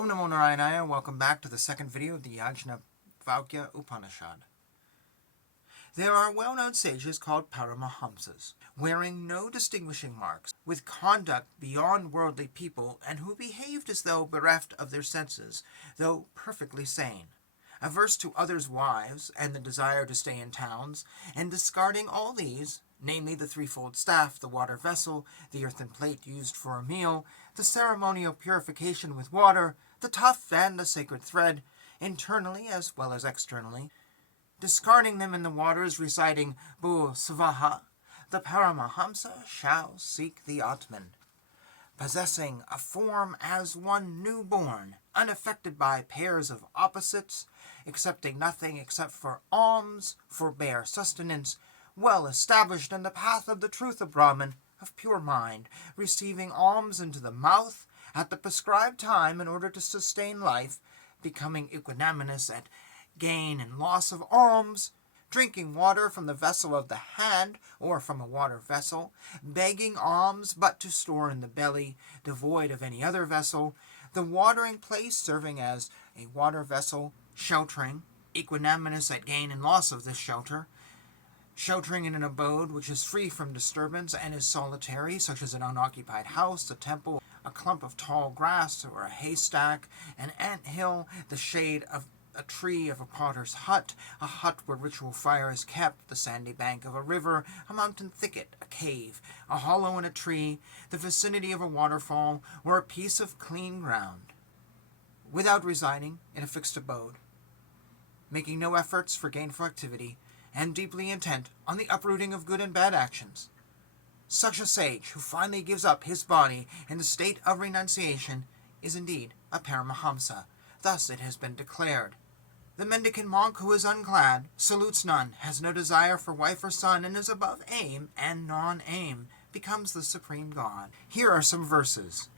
Om Namo Narayana, welcome back to the second video of the Yajnavalkya Upanishad. There are well-known sages called Paramahamsas, wearing no distinguishing marks, with conduct beyond worldly people, and who behaved as though bereft of their senses, though perfectly sane, averse to others' wives, and the desire to stay in towns, and discarding all these, namely the threefold staff, the water vessel, the earthen plate used for a meal, the ceremonial purification with water, the tuft and the sacred thread, internally as well as externally, discarding them in the waters, reciting Bhu Svaha, the Paramahamsa shall seek the Atman, possessing a form as one newborn, unaffected by pairs of opposites, accepting nothing except for alms, for bare sustenance, well established in the path of the truth of Brahman, of pure mind, receiving alms into the mouth at the prescribed time in order to sustain life, becoming equanimous at gain and loss of alms, drinking water from the vessel of the hand or from a water vessel, begging alms but to store in the belly, devoid of any other vessel, the watering place serving as a water vessel, sheltering, equanimous at gain and loss of this shelter, sheltering in an abode which is free from disturbance and is solitary, such as an unoccupied house, a temple, a clump of tall grass or a haystack, an ant hill, the shade of a tree of a potter's hut, a hut where ritual fire is kept, the sandy bank of a river, a mountain thicket, a cave, a hollow in a tree, the vicinity of a waterfall, or a piece of clean ground, without residing in a fixed abode, making no efforts for gainful activity, and deeply intent on the uprooting of good and bad actions. Such a sage, who finally gives up his body in the state of renunciation, is indeed a Paramahamsa. Thus it has been declared. The mendicant monk who is unclad, salutes none, has no desire for wife or son, and is above aim and non-aim, becomes the supreme God. Here are some verses.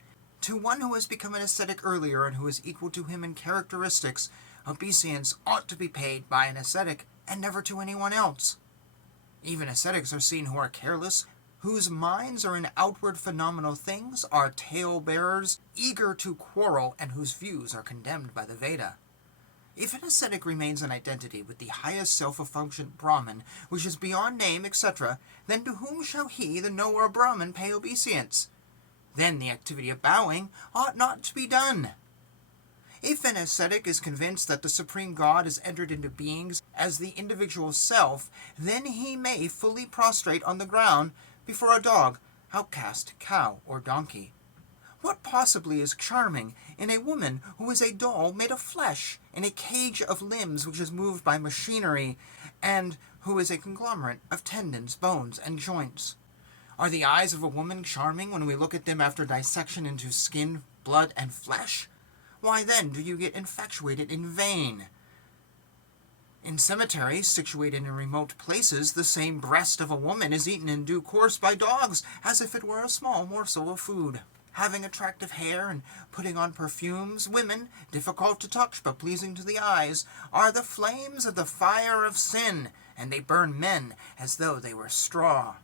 To one who has become an ascetic earlier and who is equal to him in characteristics, obeisance ought to be paid by an ascetic and never to anyone else. Even ascetics are seen who are careless, whose minds are in outward phenomenal things, are tale-bearers, eager to quarrel, and whose views are condemned by the Veda. If an ascetic remains in identity with the highest self-effulgent Brahman, which is beyond name, etc., then to whom shall he, the knower Brahman, pay obeisance? Then the activity of bowing ought not to be done. If an ascetic is convinced that the Supreme God has entered into beings as the individual self, then he may fully prostrate on the ground before a dog, outcast, cow, or donkey. What possibly is charming in a woman who is a doll made of flesh, in a cage of limbs which is moved by machinery, and who is a conglomerate of tendons, bones, and joints? Are the eyes of a woman charming when we look at them after dissection into skin, blood, and flesh? Why then do you get infatuated in vain? In cemeteries situated in remote places, the same breast of a woman is eaten in due course by dogs, as if it were a small morsel of food. Having attractive hair and putting on perfumes, women, difficult to touch but pleasing to the eyes, are the flames of the fire of sin, and they burn men as though they were straw.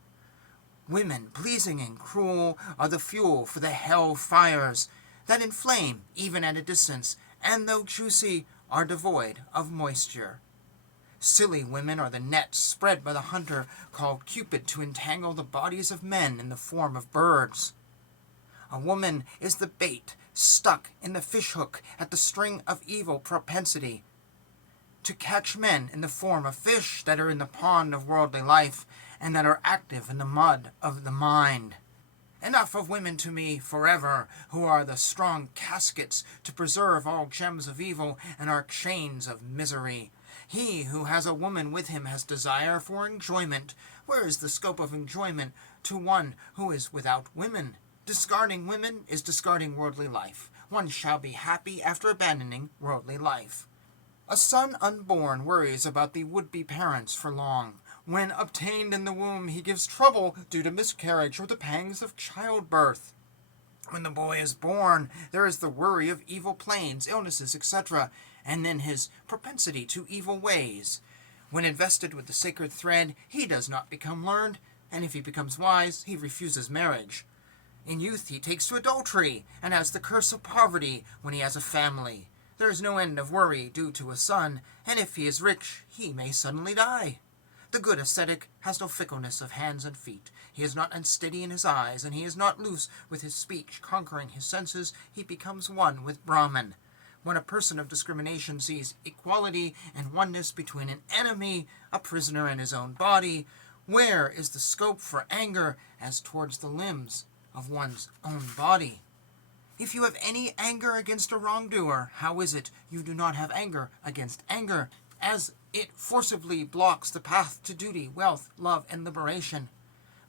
Women, pleasing and cruel, are the fuel for the hell fires that inflame even at a distance, and though juicy, are devoid of moisture. Silly women are the nets spread by the hunter called Cupid to entangle the bodies of men in the form of birds. A woman is the bait stuck in the fishhook at the string of evil propensity, to catch men in the form of fish that are in the pond of worldly life, and that are active in the mud of the mind. Enough of women to me forever, who are the strong caskets to preserve all gems of evil and are chains of misery. He who has a woman with him has desire for enjoyment. Where is the scope of enjoyment to one who is without women? Discarding women is discarding worldly life. One shall be happy after abandoning worldly life. A son unborn worries about the would-be parents for long. When obtained in the womb, he gives trouble due to miscarriage or the pangs of childbirth. When the boy is born, there is the worry of evil planes, illnesses, etc., and then his propensity to evil ways. When invested with the sacred thread, he does not become learned, and if he becomes wise, he refuses marriage. In youth he takes to adultery, and has the curse of poverty when he has a family. There is no end of worry due to a son, and if he is rich, he may suddenly die. The good ascetic has no fickleness of hands and feet. He is not unsteady in his eyes, and he is not loose with his speech. Conquering his senses, he becomes one with Brahman. When a person of discrimination sees equality and oneness between an enemy, a prisoner, and his own body, where is the scope for anger as towards the limbs of one's own body? If you have any anger against a wrongdoer, how is it you do not have anger against anger, as it forcibly blocks the path to duty, wealth, love, and liberation?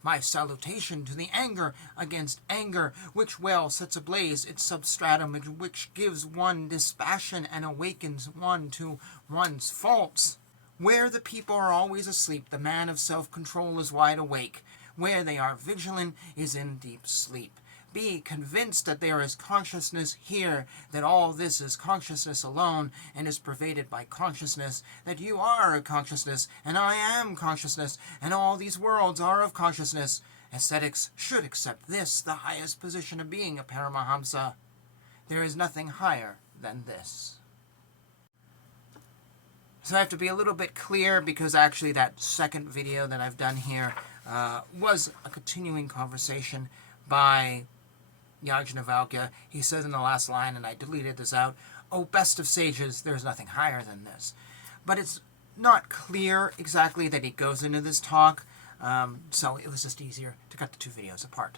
My salutation to the anger against anger, which well sets ablaze its substratum, which gives one dispassion and awakens one to one's faults. Where the people are always asleep, the man of self-control is wide awake. Where they are vigilant is in deep sleep. Be convinced that there is consciousness here, that all this is consciousness alone, and is pervaded by consciousness, that you are a consciousness, and I am consciousness, and all these worlds are of consciousness. Ascetics should accept this, the highest position of being a Paramahamsa. There is nothing higher than this. So I have to be a little bit clear, because actually that second video that I've done here was a continuing conversation by Yajnavalkya. He says in the last line, and I deleted this out, "Oh, best of sages, there is nothing higher than this." But it's not clear exactly that he goes into this talk, so it was just easier to cut the two videos apart.